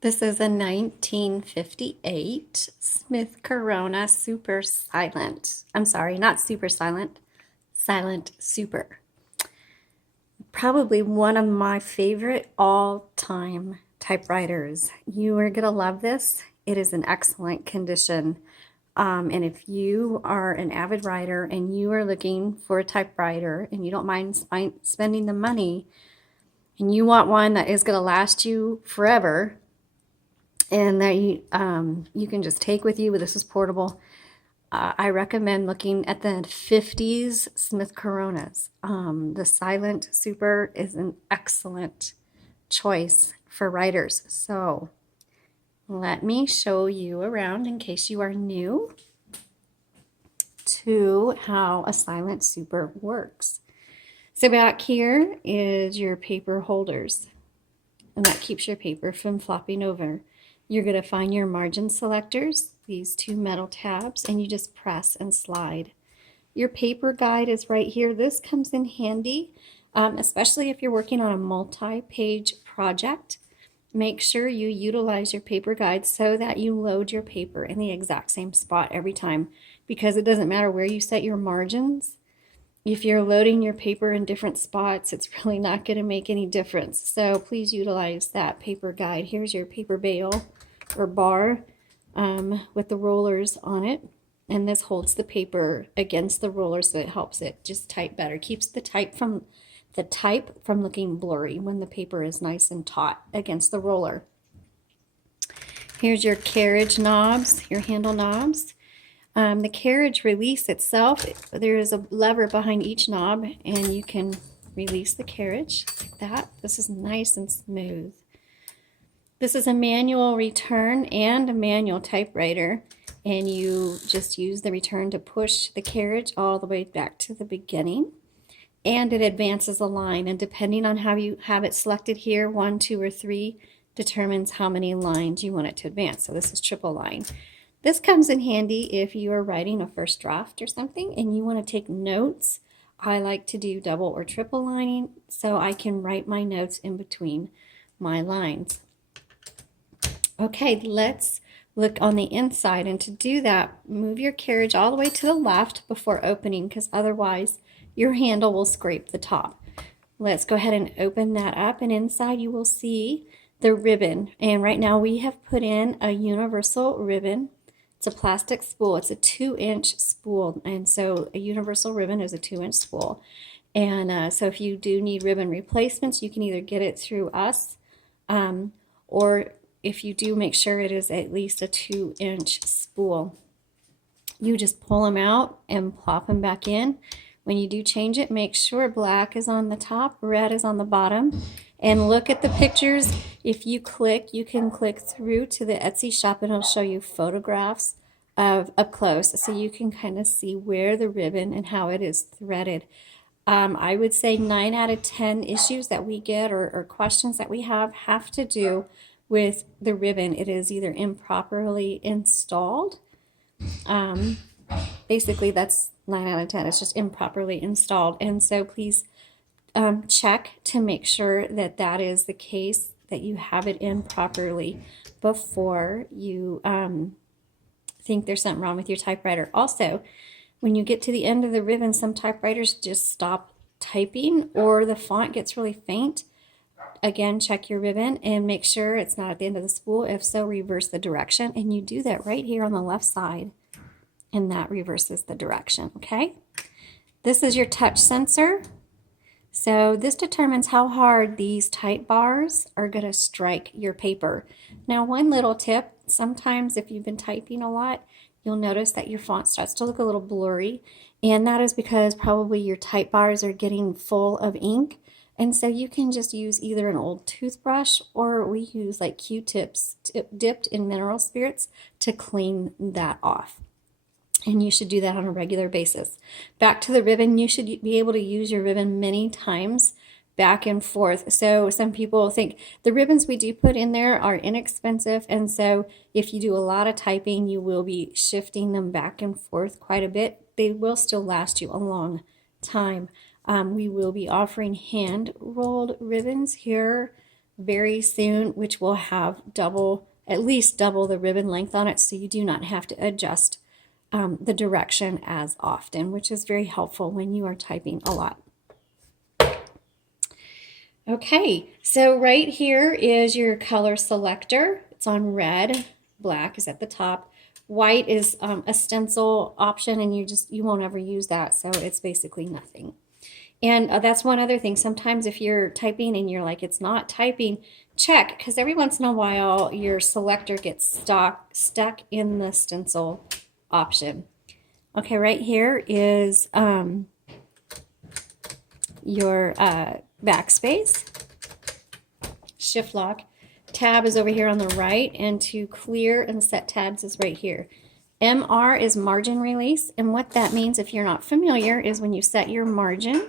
This is a 1958 Smith Corona Super Silent. I'm sorry, not Super Silent, Silent Super. Probably one of my favorite all-time typewriters. You are going to love this. It is in excellent condition. And if you are an avid writer and you are looking for a typewriter and you don't mind spending the money and you want one that is going to last you forever, and that you can just take with you. This is portable. I recommend looking at the 50s Smith Coronas. The Silent Super is an excellent choice for writers. So let me show you around in case you are new to how a Silent Super works. So back here is your paper holders, and that keeps your paper from flopping over. You're going to find your margin selectors, these two metal tabs, and you just press and slide. Your paper guide is right here. This comes in handy, especially if you're working on a multi-page project. Make sure you utilize your paper guide so that you load your paper in the exact same spot every time, because it doesn't matter where you set your margins. If you're loading your paper in different spots, it's really not going to make any difference. So please utilize that paper guide. Here's your paper bale or bar with the rollers on it. And this holds the paper against the roller so it helps it just type better. Keeps the type from looking blurry when the paper is nice and taut against the roller. Here's your carriage knobs, your handle knobs. The carriage release itself, there is a lever behind each knob and you can release the carriage like that. This is nice and smooth. This is a manual return and a manual typewriter, and you just use the return to push the carriage all the way back to the beginning, and it advances a line, and depending on how you have it selected here, 1, 2, or 3 determines how many lines you want it to advance. So this is triple line. This comes in handy if you are writing a first draft or something and you want to take notes. I like to do double or triple lining so I can write my notes in between my lines. Okay, let's look on the inside, and to do that, move your carriage all the way to the left before opening, because otherwise your handle will scrape the top. Let's go ahead and open that up, and inside you will see the ribbon. And right now we have put in a universal ribbon. It's a plastic spool. It's a 2-inch spool, and so a universal ribbon is a 2-inch spool. And so if you do need ribbon replacements, you can either get it through us, or if you do, make sure it is at least a 2-inch spool. You just pull them out and plop them back in. When you do change it, make sure black is on the top, red is on the bottom. And look at the pictures. If you click, you can click through to the Etsy shop and it'll show you photographs of up close, so you can kind of see where the ribbon and how it is threaded. I would say 9 out of 10 issues that we get or questions that we have to do with the ribbon. It is either improperly installed. Basically, that's 9 out of 10. It's just improperly installed. And so please check to make sure that that is the case, that you have it in properly before you think there's something wrong with your typewriter. Also, when you get to the end of the ribbon, some typewriters just stop typing or the font gets really faint. Again, check your ribbon and make sure it's not at the end of the spool. If so, reverse the direction, and you do that right here on the left side, and that reverses the direction. Okay, this is your touch sensor. So this determines how hard these type bars are going to strike your paper. Now, one little tip, sometimes if you've been typing a lot, you'll notice that your font starts to look a little blurry, and that is because probably your type bars are getting full of ink. And so you can just use either an old toothbrush, or we use like Q-tips dipped in mineral spirits to clean that off. And you should do that on a regular basis. Back to the ribbon, you should be able to use your ribbon many times back and forth. So some people think the ribbons we do put in there are inexpensive, and so if you do a lot of typing, you will be shifting them back and forth quite a bit. They will still last you a long time. We will be offering hand rolled ribbons here very soon, which will have at least double the ribbon length on it, so you do not have to adjust the direction as often, which is very helpful when you are typing a lot. Okay, so right here is your color selector. It's on red, black is at the top. White is a stencil option, and you won't ever use that, so it's basically nothing. And that's one other thing. Sometimes if you're typing and you're like, it's not typing, check, because every once in a while your selector gets stuck in the stencil option. Okay, right here is your backspace, shift lock. Tab is over here on the right, and to clear and set tabs is right here. MR is margin release, and what that means, if you're not familiar, is when you set your margin,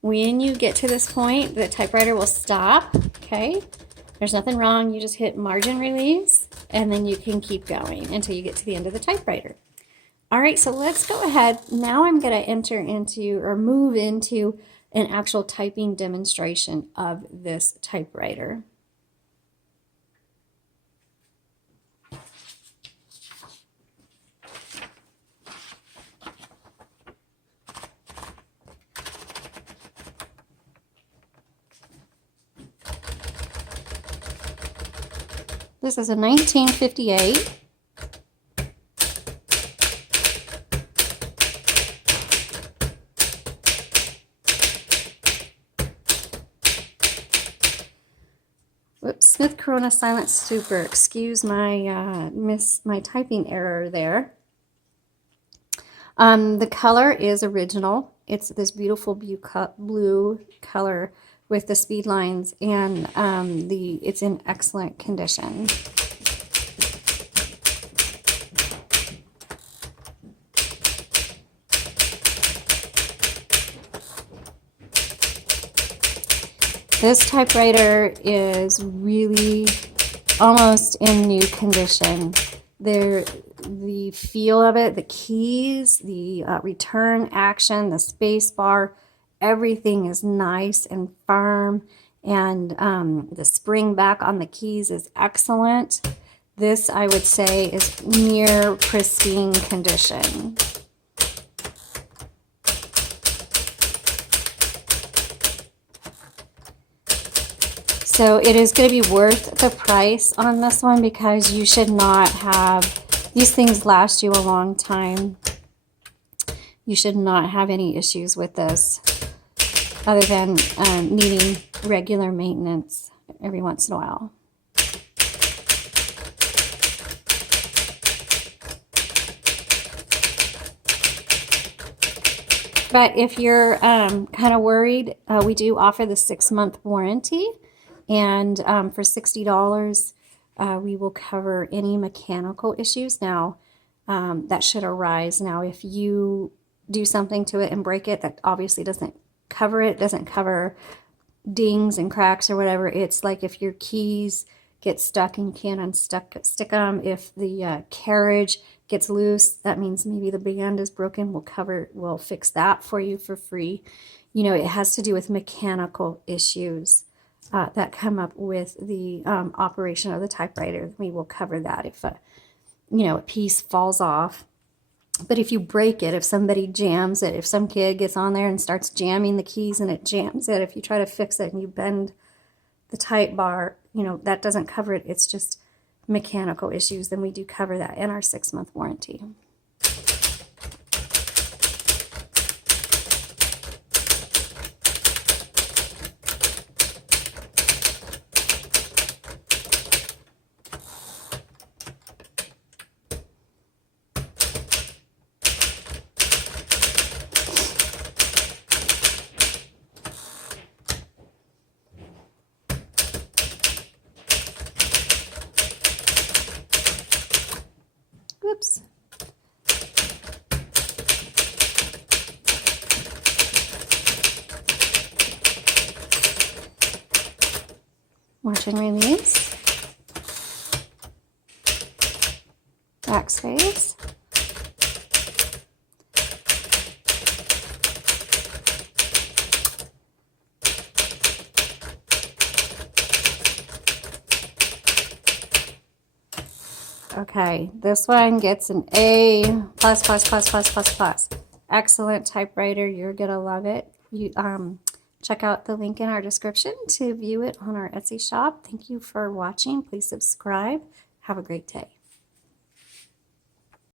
when you get to this point, the typewriter will stop, okay? There's nothing wrong. You just hit margin release, and then you can keep going until you get to the end of the typewriter. All right, so let's go ahead. Now I'm going to enter into or move into an actual typing demonstration of this typewriter. This is a 1958. Whoops, Smith Corona Silent Super. Excuse my my typing error there. The color is original. It's this beautiful blue color with the speed lines, and it's in excellent condition. This typewriter is really almost in new condition. The feel of it, the keys, the return action, the space bar, everything is nice and firm, and the spring back on the keys is excellent. This, I would say, is near pristine condition. So it is going to be worth the price on this one, because you should not have, these things last you a long time. You should not have any issues with this, other than needing regular maintenance every once in a while. But if you're kind of worried, we do offer the 6-month warranty. And for $60, we will cover any mechanical issues. Now, that should arise. Now, if you do something to it and break it, that obviously doesn't cover it, doesn't cover dings and cracks or whatever. It's like if your keys get stuck and you can't stick them. If the carriage gets loose, that means maybe the band is broken. We'll fix that for you for free. You know, it has to do with mechanical issues that come up with the operation of the typewriter. We will cover that if a piece falls off. But if you break it, if somebody jams it, if some kid gets on there and starts jamming the keys and it jams it, if you try to fix it and you bend the type bar, that doesn't cover it. It's just mechanical issues. Then we do cover that in our 6-month warranty. Oops. Margin release. Backspace. Okay, this one gets an A plus plus plus plus plus plus. Excellent typewriter. You're gonna love it. You check out the link in our description to view it on our Etsy shop. Thank you for watching. Please subscribe. Have a great day.